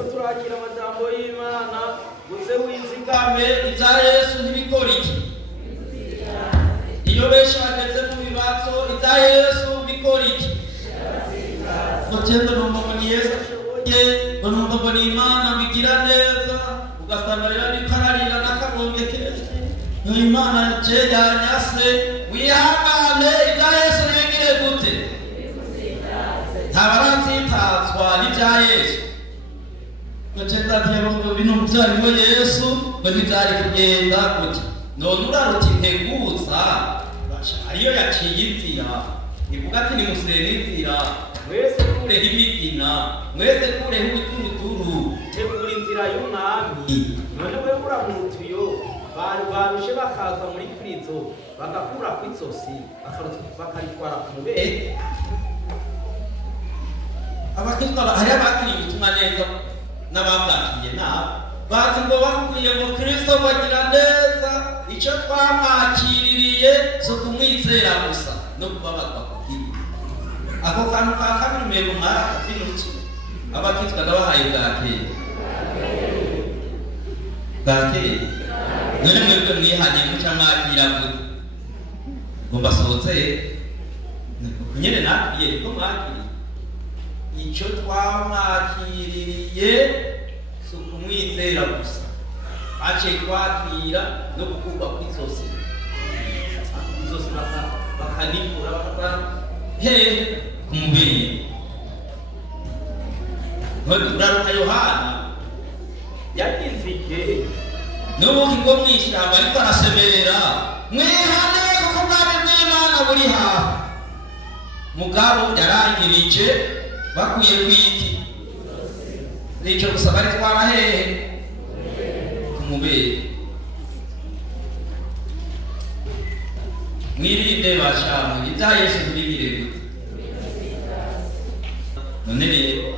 Ariko turakira amajambo y'Imana uze wizigame ibya Yesu ntibikora iki. Iyo benshi bageze mu bibazo ibya Yesu bikora iki. Mutendo numva ni Yesu ye numva ni Imana bigira neza ugasanga rero ni kararira n'akabonge kenshi. Ni Imana cyanyase wihangane ibya Yesu yegire gute. Ntabaranzitazwa n'ibya Yesu. Mutendo ati bintu byarimo Yesu babyari kugenda gute. None uraruti nteguza ariyo yaciye inzira ivuga ati ni musene inzira mwese kure himigina mwese kure h'ututuru tegura inzira y'umwami. None we uramutuyo barushe bakaza muri krizo bagakura kwitsosi bakaritwara ku mubere. Abakristo hari abakiri ubutumwa neza n'ababwakiye nabo bazi ngo bakwiye mu Kristo bagira neza icyo twamwakiririye so kumwizera gusa no kubabazwa kugira ako kantu ka kabiri mero mwarakinutse abakitwa ndabahaye bwake none mwebwe mwihanye muca mwakira gute ngo basohotse nyene nakwiye ko mwakiriye icyo twamwakiririye so kumwizera gusa aciye kwakira no gukurwa kw'inzozi bakanikura bakata ku mubiri. Uraruka Yohana yakinzike n'ubundi ngo mwishyamba ariko arasemerera mwihane kuko ubwami bw'Imana buri hafi. Mugabo yarangirije bakuye kwiki nicyo gusa bari twara hehe ku mubiri. Mwirinde bashamu ibya Yesu ntibigire gute. None rero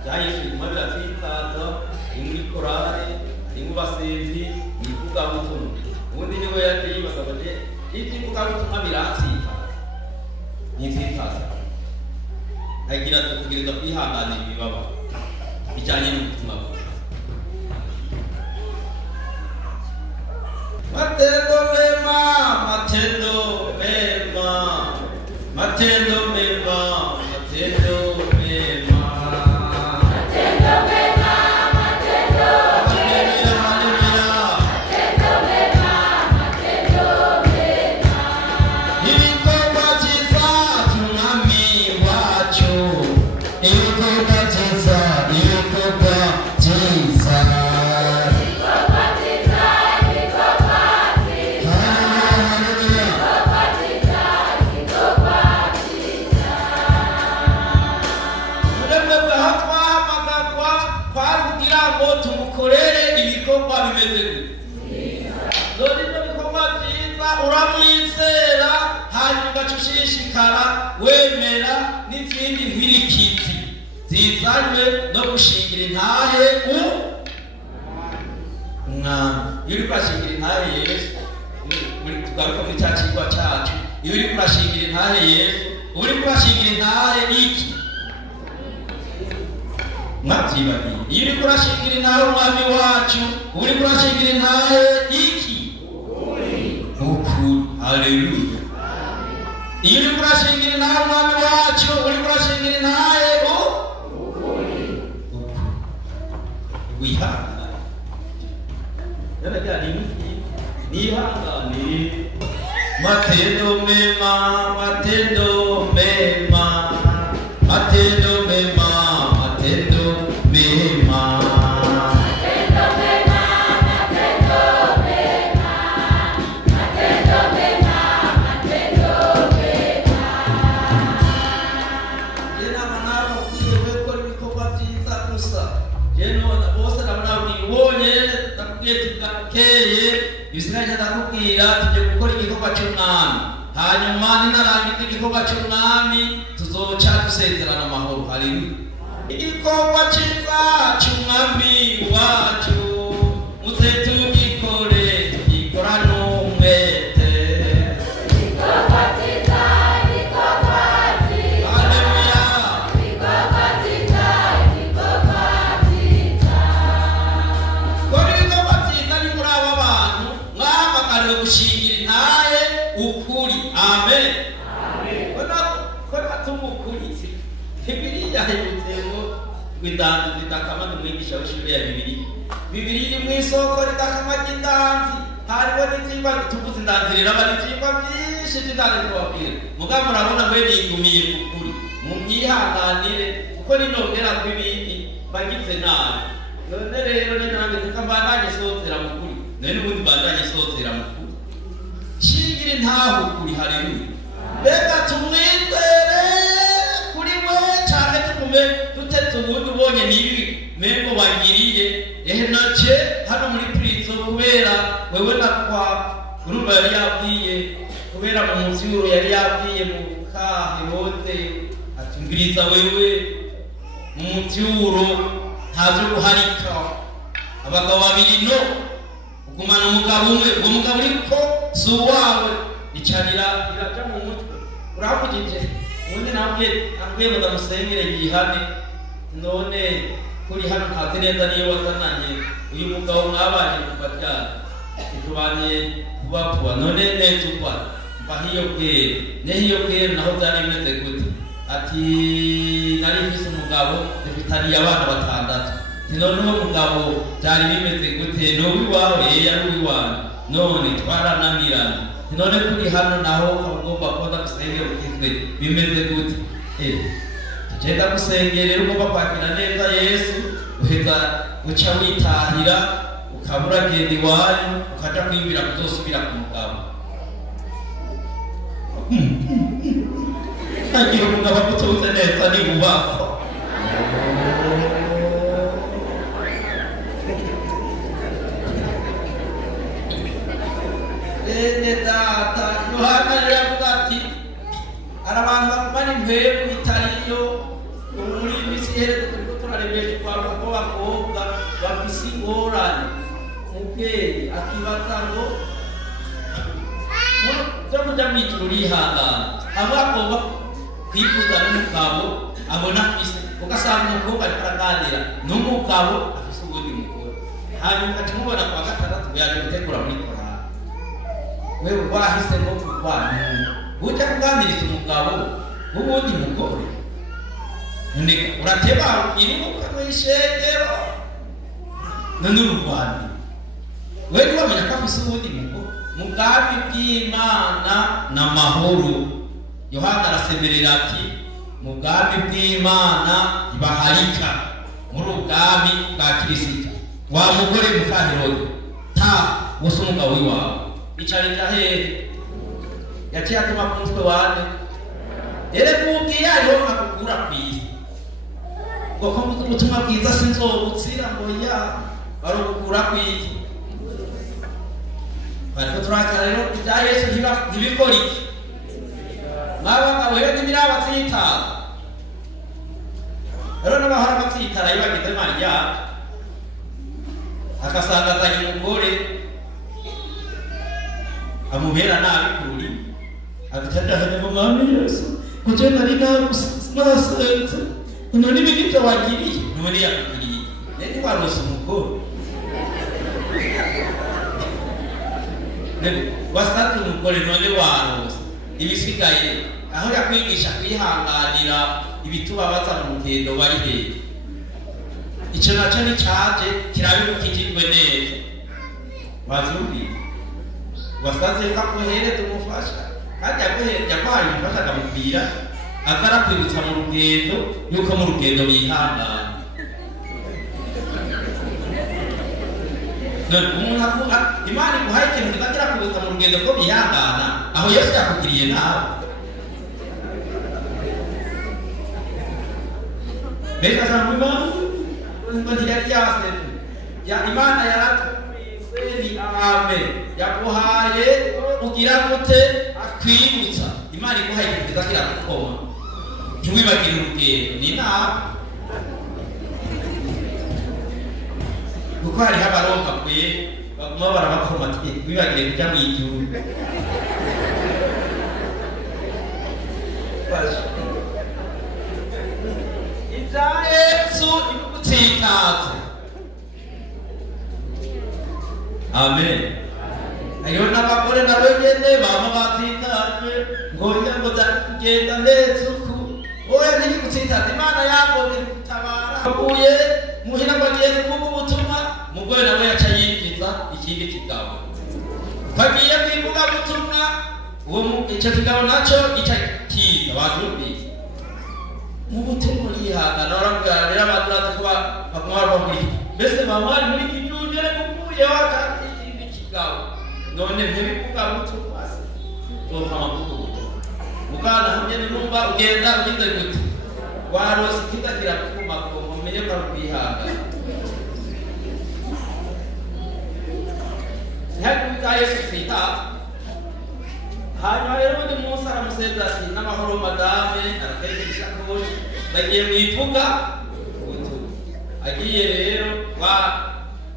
ibya Yesu bituma biratsitaza muri korale basenzi ivugabutumwa. Ubundi niwe yateye yibazabaje ivugabutumwa biratsitaza nitsitaza agira tutegereza kwihanganira ibibabaro bijyanye n'ubutumwa bwe. Matendo mema, matendo mema, matendo mema, matendo mema, matendo mema, matendo mema, matendo mema, matendo mema. Ibikorwa byiza by'umwami wacu, ibikorwa byiza, ibikorwa byiza. Uramwizera hanyuma ugacushishikara wemera n'izindi nkwirikizi zizanywe no gushingira intahe umwami. Iyo uri kurashingira intahe Yesu tugaruka muri cya kigwa cyacu, iyo uri kurashingira intahe Yesu uri kurashingira intahe iki mwabyibagiye. Iyo uri kurashingira intahe umwami wacu uri kurashingira intahe iki ukuri. Haleluya. Iyo uri kurashingira intahe umwami wacu uri kurashingira intahe ukuri. Wihangane yarajyanye nihangane. Matendo mema, matendo mema, matendo mema, matendo mema. Israeli atakubwira tujye gukora igikorwa cy'umwami, hanyuma ninarangiza igikorwa cy'umwami tuzoca dusezerana amahoro. Haleluya. Igikorwa cyiza cy'umwami wacu muze tugikore, tugikorane umwete. Igikorwa cyiza, igikorwa cyiza. Haleluya. Igikorwa cyiza, igikorwa cyiza. indanzi zidakama n'umwigisha w'ishuri ya Bibiliya iri mu isoko ridakama ry'indanzi. Hariho n'inzimba tuvuze indanzi rero aba n'inzimba byinshi by'indanzi twabwira. Mugabo murabona mwe nigumiye kukuri. Mumyihanganire kuko ninongera kw'ibindi bagize nabi. None rero nanjye tukambandanye sozera mukuri. None n'ubundi bandanye sozera mukuri. Shingire ntaho kuri haleluya. Bega tumwizere kuri we cyane tukume dutetse ubundi ubonye nibi membo wangiriye nace hano muri prison kubera wewe nakwa urumva yari yabwiye kubera mu muziuro yari yabwiye mu kahe wote atungiriza wewe mu muziuro ntazo guharika abagabo babiri no ugumana umugabo umwe uwo mugabo uriko si uwawe icanira iraja mu mutwe urakujije ubundi nabwiye ngo ndamusengere yihane none kuri hano ntazi neza niyo wazananye uyu mugabo mwabanye kuva ryari tubanye kubapuwa none neza ukwa mba hiyo kera naho byari bimeze gute ati nari mfise umugabo dufitaniye abana 6 none uwo mugabo byari bimeze gute n'uwiwawe yari uwiwawe none twaranamirana none kuri hano naho ugomba kuba gusengera ukizwe bimeze gute tugenda gusengerera ugomba kwakira neza Yesu uheza uca witahira ukabura genda iwanyu ukaja kwibwira kuzosubira ku mugabo agira umugabo akutunze neza ni ubako data Yohana yaravuga ati arabantu bakubana impwemu itariyo muri misi ihereze turiko turaremeje kwa bakobwa bafise ingorane mubyeyi akibaza ngo byo kuja mw'ijuru urihangana abo agomba kwifuza n'umugabo abona kwisi ugasanga umukobwa ariko araganira n'umugabo afise ubundi mugore hanyuma ukatumubona kwa gatandatu yaje gutegura muri korali wewe wahisemo kurwana uja kuganiriza umugabo w'ubundi mugore urateba irimuka mw'ishengero none ururwani wewe wamenya ko afise ubundi mugore mu bwami bw'Imana n'amahoro. Yohana arasemerera ati mu bwami bw'Imana ibaharika muri ubwami bwa Kristo wa mugore mukaherode ta wose umugabo wiwawe icarika hehe yaciye atuma ku mutwe wane ere kubwiye ariho akukura kwisi ngo ko ubutumwa bwiza sinzobutsira ngo ya barukura kwisi bariko turakara rero bya Yesu ntibikora iki mwabagabo rero ntibirabatsitara rero n'abahora batsitara iyo bageze Mariya akasangazanya umugore amubera nabi kuri agacaja hano mu mwami Yesu kuje nari nasenze none ibigito wagiriye none yakugiriye nene warose umugore wasatu umugore none warose ibisigaye aho yakwigisha kwihanganira ibitubabaza mu rugendo bari hehe ico naco ni caje kirabimukijijwe neza bazumbi wasaze kakohere tumufasha kandi yakohaye umufasha akamubwira akara kwibutsa mu rugendo yuko mu rugendo bihangana none umuntu avuga Imana iguhaye ikintu kitagira kwibutsa mu rugendo ko bihangana aho Yesu yakugiriye nawe beka samuma ngo yari yase ya Imana yaratumise ni amen yaguhaye ugira gute akwibutsa Imana iguhaye ikintu kitagira gukoma ntiwibagire urugendo ni nawe kuko hariho abaronka kwe baguma barabakoma ati wibagire kuja mw'ijuru ibya Yesu imugutsitaze amen hariho n'abagore nabo nyene bama batsitaje ngo ngo kugenda neza uku oya ntibigutsitaze Imana yagombye gutabara avuye muhira bagiye kuvuga ubutumwa umugore nawe yaca yinjiza ikindi kigabo bagiye kwivuga ubutumwa uwo icyo kigabo nacyo gica kiga bavyumvise mu butumwa yihangana barabwira rero abantu batakuba bakumara muri mbese bamwari muri kijuje kuvuye waka ikindi kigabo none ntibivuga ubutumwa toka mabuto mukana hamwe n'umba ugenda ugize gute warose kitagira kuma ko mumenye ko kwihanga ntabwo Yesu sita hanyuma rero ndi Musa aramuseza ati n'amahoro madame arakeresha ko bagiye mwivuga agiye rero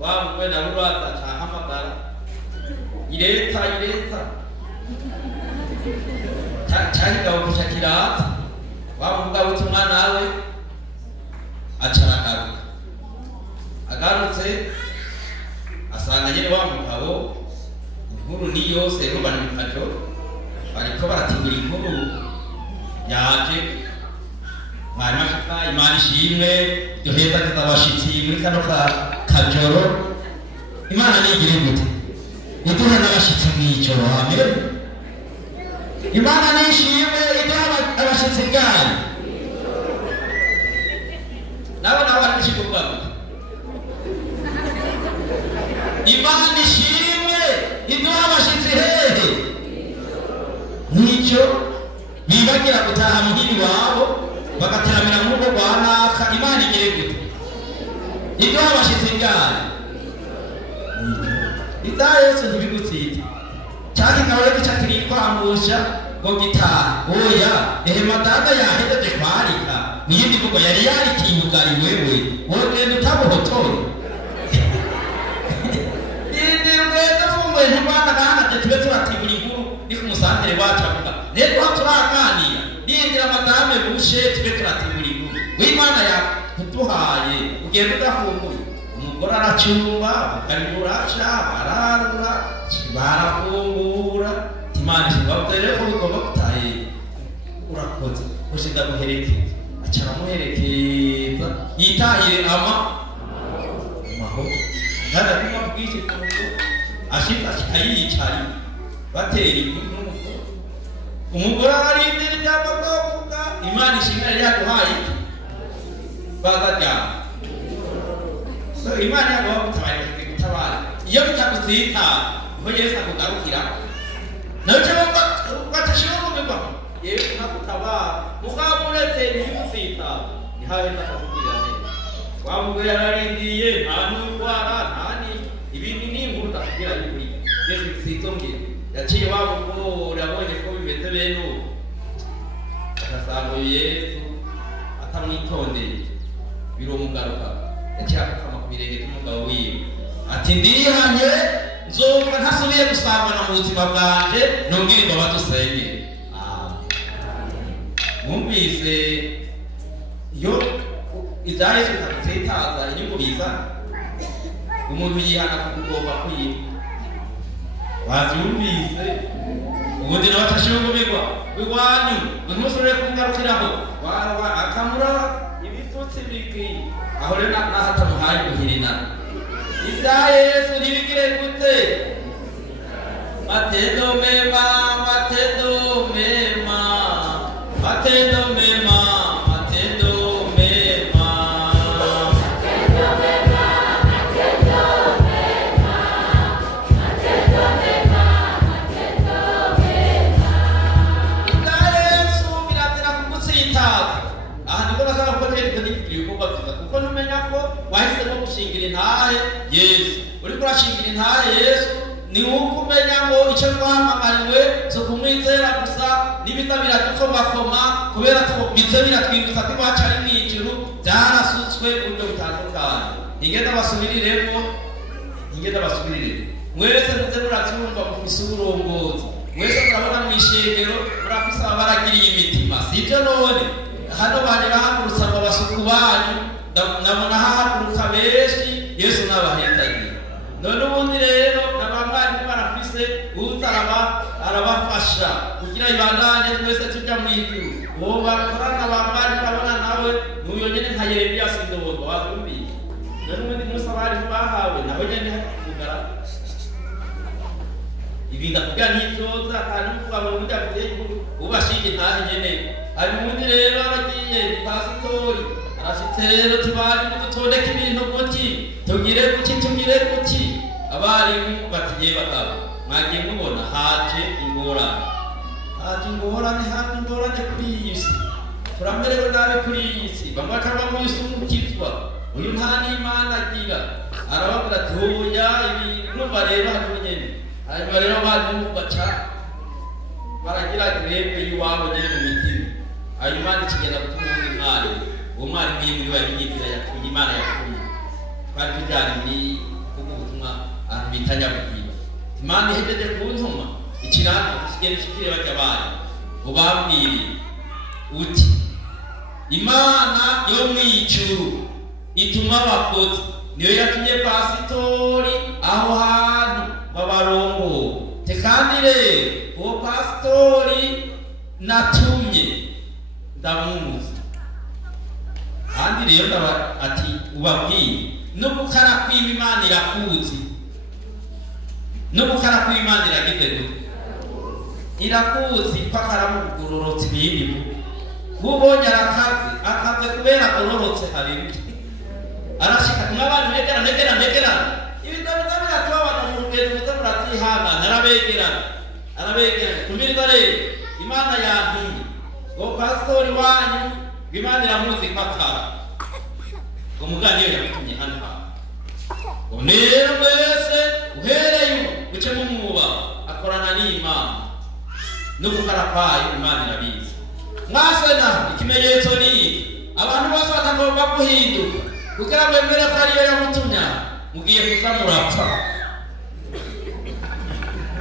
wa mwe na rubata chahamagara ireta cyari gawo kushakira wavuga ubutumwa nawe acaragaruka agarutse asanga nyine wa mugabo inkuru ni yose rubana mikajo bariko baratigura inkuru yaje mwana shaka imana ishimwe yoheza kizabashitsi muri kano kajoro imana nigire gute iduha n'abashitsi mw'ijoro amen imana nishimwe iduha abashitsi bwayo nawe nishimwe imana nishimwe iduha abashitsi hehe n'icyo bibagira gutaha muhiri wabo bagataramira mu rugo rwa naka imana igire gute iduha abashitsi bwayo ida Yesu ntibigutsita cyane nawe cyakiri kwambusha ngo gitaha oya madada yahejeje kwarika niyindi vugo yari yarikiyugari wewe wowe utabuhotoye ndimweza fungwe ntibana kana tube turatibura inkuru ni kumusantere wacu avuga rero turaganira ndindira madame bushe tube turatibura inkuru w'Imana ya kuduhaye ugenda udafunguye umugore aracumba akariburaca bararura barafungura imana ishingabutare ko bigomba gutahe urakoze ushinga guherekeza acara muherekeza yitahire amahoro ngana kuma bwije kuko ashika ayicari batera inkuru umugore arindira ry'amavuga imana ishimira ryaduhaye bagajya imana yabo gutabara iyo bitagutsita ngo Yesu akugarukira nacho batashira kumba yewe nakutabara mukamuretse n'ibusita nihahita kugira neza wamubwira narindiye ntanubwara ntani ibindi n'inkuru takugira yuri Yesu sitonge yaciye wamubura abonye ko bimeze beno akasanga Yesu atamwitondeye biromugaruka yaciye akama kubirenge by'umugabo wiwe ati ndirihanye nzoga ntasubiye gusambana mu buzima bwanje nongere ngo badusenge mwumvise yo izaye zitaza inyungu bizana umuntu yihana kugomba kwiba wavyumvise ubundi nawe atashobogomegwa wiwanyu ntumusubire kungarukiraho akamura ibitutsi bikwiye aho rero nahatamuhaye guhirina ibya Yesu ntibigire gute matedo mema kuko numenya ko wahisemo gushingira intahe Yesu uriko urashingira intahe Yesu ni uko umenya ngo icyo twahamagariwe zo kumwizera gusa n'ibiza biradukomakoma kubera ko bize biratwibutsa ko iwacu ari mw'ijuru byarasutswe mu buryo butandukanye ingenda basubiriremo mwese muze murabyumva mufise uburongozi mwese murabona mw'ishengero murafise abaragiriye imitima sibyo none hano bane bahagurutsa ngo basuku banyu nabona hahaguruka benshi Yesu n'abahendagira none ubundi rero n'abamwarimu barafise arabafasha kugira ibandanye twese tujya mw'ijuru uwo bakorana abamwarimu urabona nawe n'uyo nyene nka Yeremiya sindobo wazumbi n'ubundi Musa bari bahawe naho nyene hakugara ibinda kuga nivyoza kandi kuva mu buryo bw'eye ubashije ntahe nyene ari mundi rero abagiye pasitori arashitse rero tibari gutondeka ibintu guti tugire guti abari batiye bakaba mwagiye mubona haje ingorane kuri iyi si turamerewe nabi kuri iyi si bamwe akaba mu isumukizwa uyu nta n'Imana agira arababwira ati hoya ibintu bareba hano nyene hanyuma rero abantu baca baragira greve y'iwabo nyene mu mitima hanyuma ikigenda gutuma umwari uwo mwari mwimuri w'imyitira yatumye Imana yatumye twari tujyana ni kuko ubutumwa abantu bitanya kugira Imana ihejeje kuntuma ikiranga kigenda kikire bajya bari ubabwire uti Imana yo mw'ijuru ituma abakozi niyo yatumye pasitori aho hantu babarongo te kandi rero uwo pasitori natumye ndamuzi kandi rero ati ubabwire no gukara kw'Imana irakuzi no gukara kw'Imana iragitego irakuzi kwakaramu kugororotse ibindi ubonye akaze kubera agororotse harindi arashika kumwe abantu negera ibitabo biratuba abantu mu rugendo muzamuratihanga arabegera kumirwa rero Imana yantumye ngo pastori wanyu Imana iramuzi kwakara ngo muganire yabitumye hano ngo rero wese uhereye uce mu mwuba akorana n'Imana no gukara kwayo Imana irabizi mwasena ikimenyetso ni abantu bose batagomba guhinduka kugira ngo mbere ko ariyo yamutumya mugiye kuza murapfa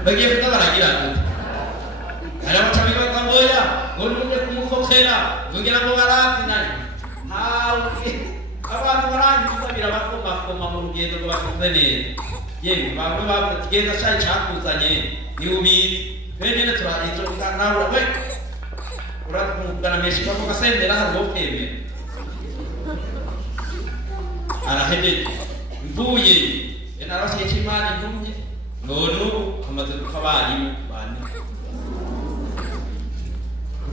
bagiye kuza baragira gute hari abacabiga ngoya ngo nuje kumukokera ngira ngo barazinanye abantu barangiza birabakoma mu rugendo ngo bashyize neza yewe bamwe bagenda cyane cyakuzanye ni ubizi bene turahizo kanabura we urakugana meshi kwa kasendera haro keme arahejeje mvuye enarasi y'Imana ntumye none amaze gukabari bane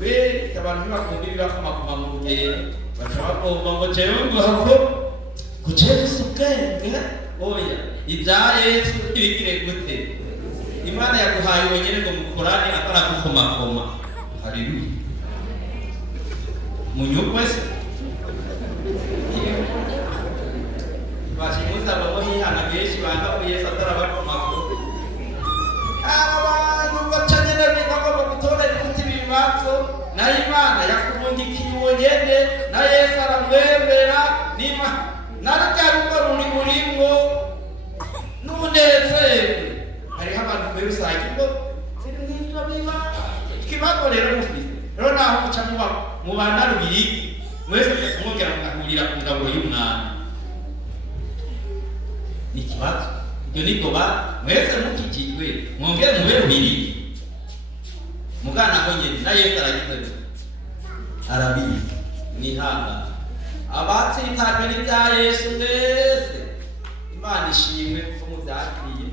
we abantu bakumbi bakoma mu rugendo bashaka ngo jewe ngo hako kucheza ubwenge oya ibya Yesu ibigire gute Imana yaguhaye wenyine ngo mukorane ataragukomakoma haleluya munyukwese bashimuza babo hihana beshi banga ko Yesu atarabakomakoma abantu bacanyene bikako gutora kuti bibazo na Imana yakubundikiye wonyene na Yesu aramwemera nima nararuko ruringo nunezerwe hari abantu website ngo n'ibyo biba kibakorera mufite rero naho guca mu bana rubiri mwese kumugera ngahurira ku ngabo y'umwana ni kibazo ibyo niko ba mwese mukijijwe mwongere mube rubiri mugana ko nyine na Yesu aragize arabizi ni hanga abatsi itajwe n'ibya Yesu ndese Imana ishimwe ko mu byakiriye